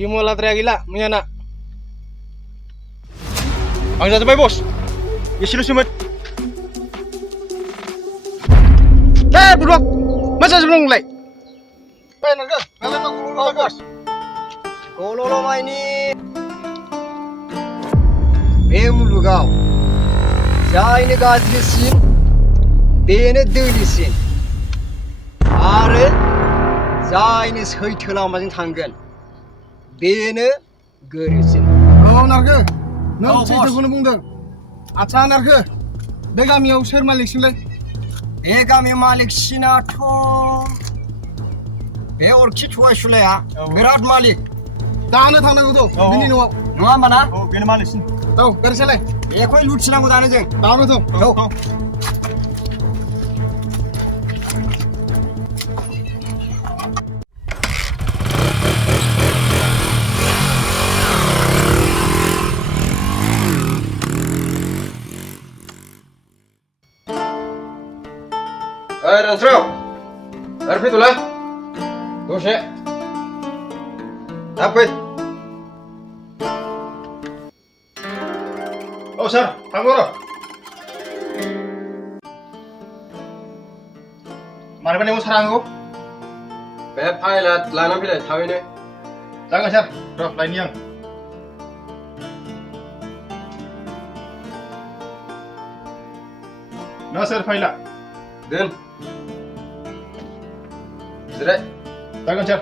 Bimola teriak gila, menyana. Ang jatuh bos. Isilu sumut. Buruk. Masa sebelum mulai? Naga, bos. Kololo maini. Memulugau. Yayını gazlisin. Beni döylisin. Arı yayını söйtülamazın tangen. Beni görürsün. Nargı. Nang seytokौनो बुंदों. आच्छा नारगो. बे गामियाव सोर मालिकसिनलाय? बे गामि मालिकसिनाथ' बे अरखि थगायसुलाया बिराद मालिक. दानो थांनांगौथ' बिनि न'आव. नङा होमबा ना? बेनो मालिकसिन. औ गारि सालाय. बेखौहाय लुथिनांगौ दानो जों. दानोथ'. औ. Ransrau, harus itulah. Terus ya. Apa? Oh, sir, tangguh. Mari bani mau sarang aku. Beb pilot, lana pilot, tahu ini. Jangan, sir. Drop line yang. Nah, sir, pilot. Dan. Sudah. Jangan, sir.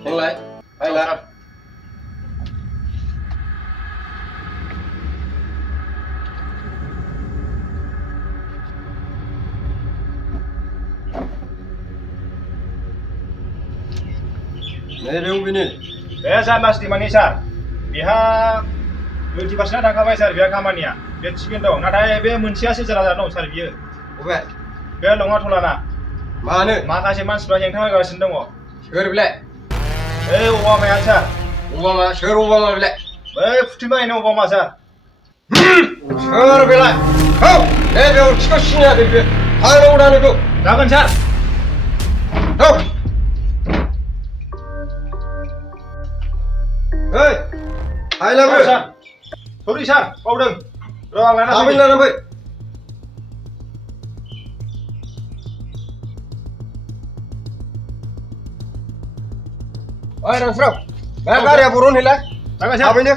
Yang lain, pilot. Ini bini. Biasa mas di mana, sir? Biar di pasnya dah kawai, sir. Biar kamarnya. Biar cikin dong. Natai biar munciasi jalan dong, sir. Biar. Oke. Biar longat hulana. Mana? Makasih mas sudah yang tahu garis dong. Sher bila. Uang macam sir. Uang sher uang bila. Putima ini uang sir. Sher bila. Kau. Biar cikgu sini ada biar. Hari udah itu. Jangan, sir. Kau. Hei. Hai lah bro. Sir. Sorry sir. Kau deng. Ruang lain. Apa yang nampak? Oi Ransrau. Berapa ya burun hilang? Jangan, sir. Apa ini?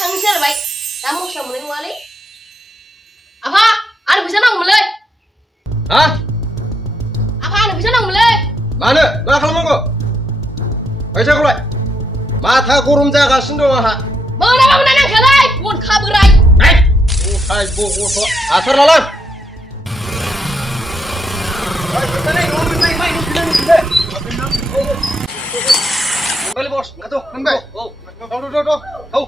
Thằng xe là vậy. Đã mua sầm lên qua đi. À pha, anh bị sao nào mà lên? Hah? À pha, anh bị sao nào mà lên? Mana? Mana kalau mau kok? Baca kulai. Mata kurum jaga sendo mah. Bơ đã bao nhiêu năm đây? Buồn khá bự đây. Hei. Usai buku so. Asar lalang. Kembali bos, nggak tuh, kembali. Oh, tuh. Oh.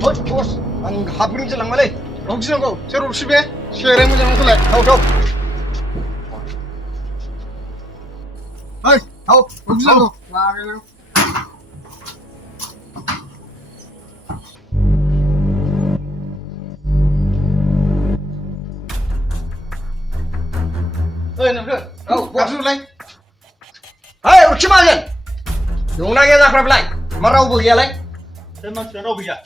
Bos, ang hapin jelang malay. Kau sih kau. Seru sih be. Share yang macam tu lah. Tahu. Hai, kau. Kau sih kau. Hei, nak ke? Kau, bos. Kapsul lain. Hei, uci magen. Yung lagi nak reply. Marau bugi alai. Memang sudah robi ya.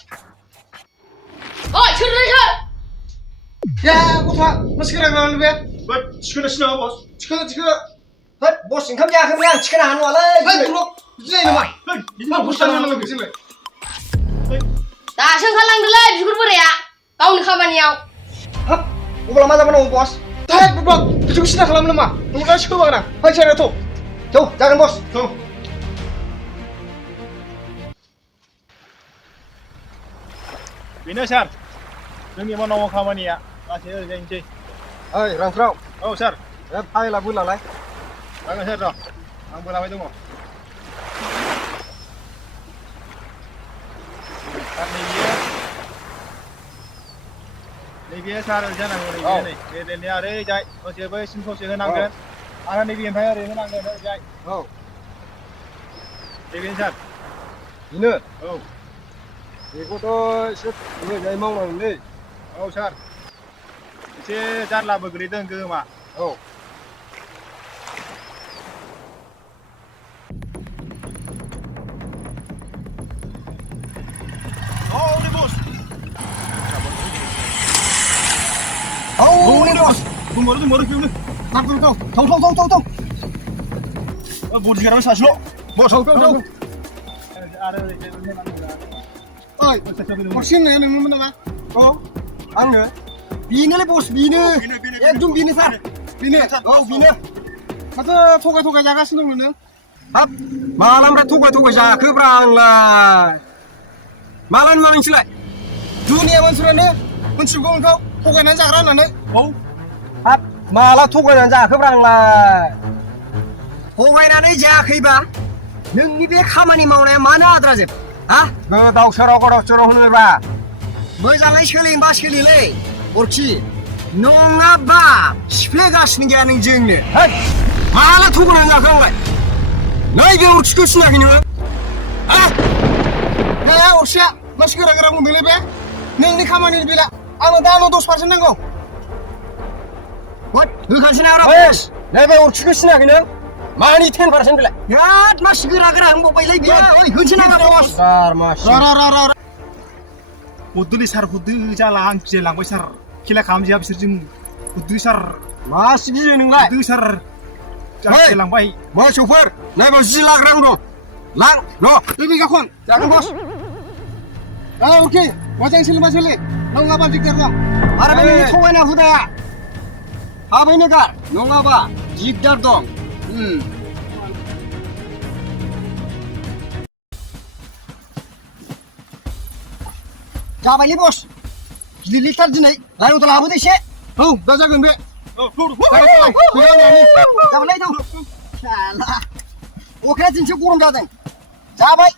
Ôi, chưa đây chưa? Ya, aku tak. Masih kira kalau lebih. But, cikgu dah bos. Cikgu. Hei, bos, ingkam ya, cikana hanu alai. Hei, dulu. Sini nama. Hei, ini bos tangan lagi sini. Đã sang khăn lăng được lên, chưa có bự à? Tao đi khăm ăn nhau. Hah, ubah lama zaman bos. Tarik bebak. Cikgu sudah kelam lemah. Tunggu dah cikgu bagaimana? Hei, cari tu. Tuh, jangan bos. Tuh. Bina sir. जोंनि मावनांगौ खामानिया लासै जायैनोसै. Hei, Ransrau. औ sir. Hai lah bulan lai. Jangan sir dong. Ang bola dong. नैबे सार जानांगौ नैबे नै ओरै जाय ससे बै सिम ससे होनांगोन आरो नैबेनिफ्राय ओरै होनांगोन ओरै जाय औ नैबेनो सार बेनो औ बेखौथ' एसे मोजाङै मावनांगोनलै औ सार एसे जारलाबो गोलैदों गोहोमा औ औ बस औ बस दंबारो बेयावनो थाव बडिगार्डआव सासेल' बस थाव आरो ओइ हरसे होननाया नोंनोमोन नामा औ आंनो बेनोलै बस बेनो एकदम बेनो सार बेनो औ बेनो माथो थगाय जागासिनो दं नों हाब मालानिफ्राय थगाय जाखोब्रा आंलाय मालानि नोंसोरलाय दुनिया मानसिफ्रानो मोनथिगौ नोंखौ थगायनानै जाग्रा होननानै औ हाब माला थगायनानै जाखोब्रा आंलाय थगायनानै जायाखैबा नोंनि बे खामानि मावनाया मानो आद्रा जोब हा गोदाव सोराव होनोबा मोजाङै सोलियोबा सोलिलै अरखि नङाबा सिफ्लेगासिनो गैया नों जोंनो हैद माला थगायनानै जाखो आंलाय नै बे अरखिखौ सिनायाखै नोङो हा बे अरखिया मानसि गोरा बुंदोंलै बे नोंनि खामानिनि बेला आंनो दा 10% नांगौ होखानोसै ना नैबे अरखिखौ सिनायाखै नों मानि 10% बेलाय बिराद मानसि गोरा होनबावबायलै बियो होनोसै नामा बस सार मासि हरदोलै सार हरदो जाला आं गिलायलांबाय सार खेला खालामजाया बिसोरजों हरदो सार मासि गियो नोंलाय हरदो सार आं गिलायलांबाय मोसौफोर नायबाव 10 लाख रां दं लां न' बे बिगाखौन जागोन बस अके मोजां सोलिबा सोलि नङाबा दिगदार दं आरो बे नोंनि थगायना हुदाया थाबैनो गार नङाबा दिगदार दं जाबायलै बस गिदिर लिटार दिनै रायवदा लाबोदो एसे औ दा जागोन बे जाबायलै थाव अखाया दिनैसो गरम जादों जाबाय